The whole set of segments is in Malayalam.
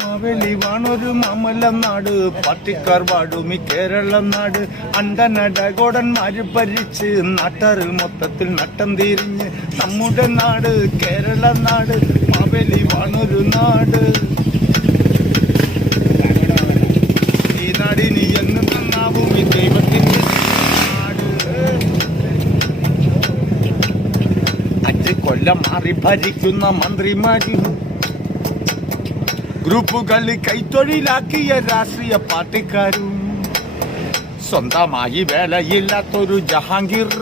മാവേലി വാണൊരു മാമല്ലം നാട്, പാർട്ടിക്കാർ വാഴുമി കേരളം നാട്. അണ്ടനടകോടന്മാര് ഭരിച്ച് നാട്ടാറിൽ മൊത്തത്തിൽ നട്ടം തിരിഞ്ഞ് നമ്മുടെ നാട് കേരള നാട്, മാവേലി വാണൊരു നാട്. ഈ നാടിനി എന്ന് നന്നാവും ഈ ദൈവത്തിന്റെ നാട്. 5 കൊല്ലം മാറി ഭരിക്കുന്ന മന്ത്രിമാര്, ഗ്രൂപ്പുകളിൽ കൈത്തൊഴിലാക്കിയ രാഷ്ട്രീയ പാർട്ടിക്കാരും, സ്വന്തമായി വേലയില്ലാത്തൊരു ജഹാംഗീർ,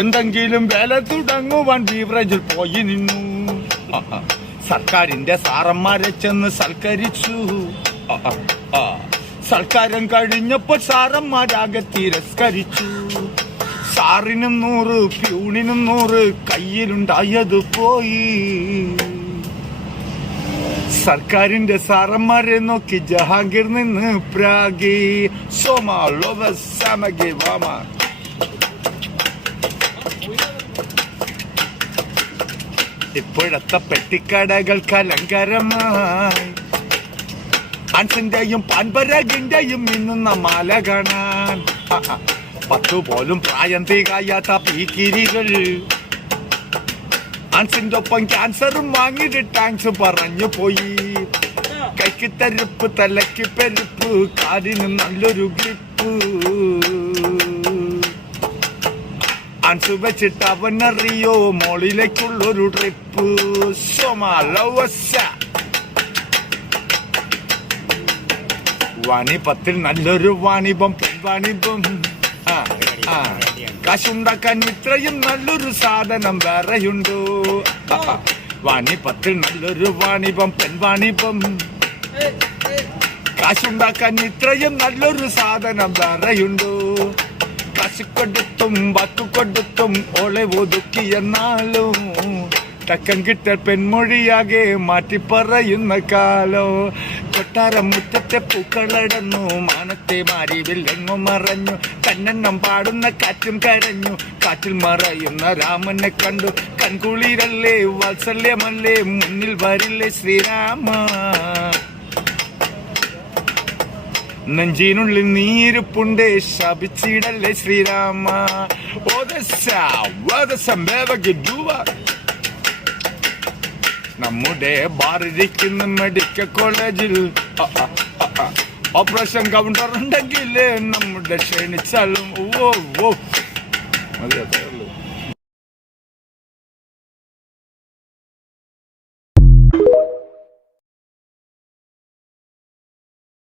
എന്തെങ്കിലും വേല തുടങ്ങുവാൻ ബീവറേജിൽ പോയി നിന്നു. സർക്കാരിന്റെ സാറന്മാരെ ചെന്ന് സൽക്കരിച്ചു. സൽക്കാരം കഴിഞ്ഞപ്പോൾ സാറന്മാരാകെ തിരസ്കരിച്ചു. സാറിനും 100, പ്യൂണിനും 100, കയ്യിലുണ്ടായത് പോയി. സർക്കാരിന്റെ സാറന്മാരെ നോക്കി ജഹാംഗീർ നിന്ന് പ്രാഗി. സോമാ ലോവ സമഗി വാമ. ഇപ്പോഴത്തെ പെട്ടിക്കടകൾക്ക് അലങ്കാരമായി ആൻസിന്റെയും പാൻപരാഗിന്റെയും മിന്നുന്ന മാല കാണാൻ. 10 പോലും പ്രായം തികയാത്ത പീക്കിരികൾ ആൻസിന്റെ ഒപ്പം ക്യാൻസറും വാങ്ങിയിട്ട് ടാങ്ക്സ് പറഞ്ഞു പോയി. കൈക്ക് തരുപ്പ്, തലയ്ക്ക് പെരുപ്പ്, കാലിന് നല്ലൊരു ഗ്രിപ്പ്. ആൻസ് വെച്ചിട്ട് അവനറിയോ മോളിലേക്കുള്ളൊരു ട്രിപ്പ്. വാണിപത്തിൽ നല്ലൊരു വാണിഭം, പെൺവാണിഭം. കാശുണ്ടാക്കാൻ ഇത്രയും നല്ലൊരു സാധനം വേറെയുണ്ടോ? വാണിപത്തിൽ നല്ലൊരു വാണിഭം, പെൺവാണിഭം. കാശുണ്ടാക്കാൻ ഇത്രയും നല്ലൊരു സാധനം വേറെയുണ്ടോ? കാശ് കൊടുത്തും വാക്കു കൊടുത്തും ഓളെ ഒതുക്കിയെന്നാലും തക്കം കിട്ട പെൺമൊഴിയാകെ മാറ്റി പറയുന്ന കാലോ. കൊട്ടാരം മുറ്റത്തെ പൂക്കളടന്നു, മാനത്തെ മാരിവില്ലെങ്ങും മറഞ്ഞു. കണ്ണെണ്ണം പാടുന്ന കാറ്റും കരഞ്ഞു, കാറ്റിൽ മറയുന്ന രാമനെ കണ്ടു. കൺകുളിരല്ലേ വാത്സല്യമല്ലേ, മുന്നിൽ വരില്ലേ ശ്രീരാമ. നെഞ്ചിനുള്ളിൽ നീരുപ്പുണ്ടേ, ശപിച്ചിടല്ലേ ശ്രീരാമ. നമ്മുടെ ബാറിരിക്കുന്ന മെഡിക്കൽ കോളേജിൽ ഓപ്പറേഷൻ കൗണ്ടർ ഉണ്ടെങ്കിൽ നമ്മുടെ ക്ഷണിച്ചാലും ഓ